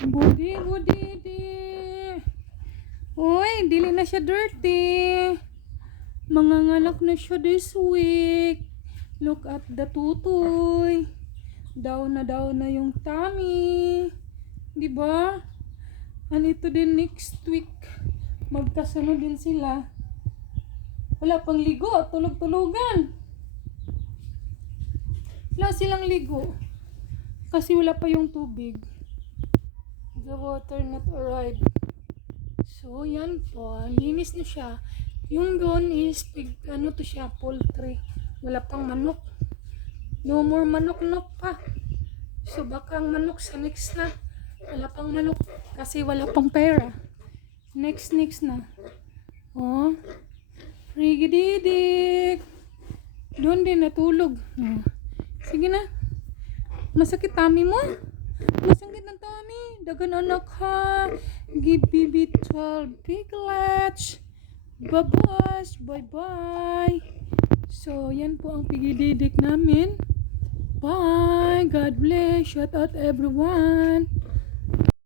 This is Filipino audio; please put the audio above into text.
Budi, budi, di. Uy, dili na siya dirty. Manganganak na siya this week. Look at the tutoy. Daw na yung tummy. Diba? Anito din next week. Magkasunod din sila. Wala pang ligo. Tulog-tulugan. Wala silang ligo. Kasi wala pa yung tubig. The water not arrived. So, yan po. Linis na siya. Yung doon is, ano to siya, poultry. Wala pang manok. No more manok-nok pa. So, baka ang manok sa next na. Wala pang manok. Kasi wala pang pera. Next na. Oh. Rigididik. Doon din natulog. Oh. Sige na. Masakit tummy mo? Masakit ng tummy. Dagan anak ha. Give baby 12 piglets. Bye-bye. So, yan po ang pigididik namin. Bye. God bless. Shout out everyone.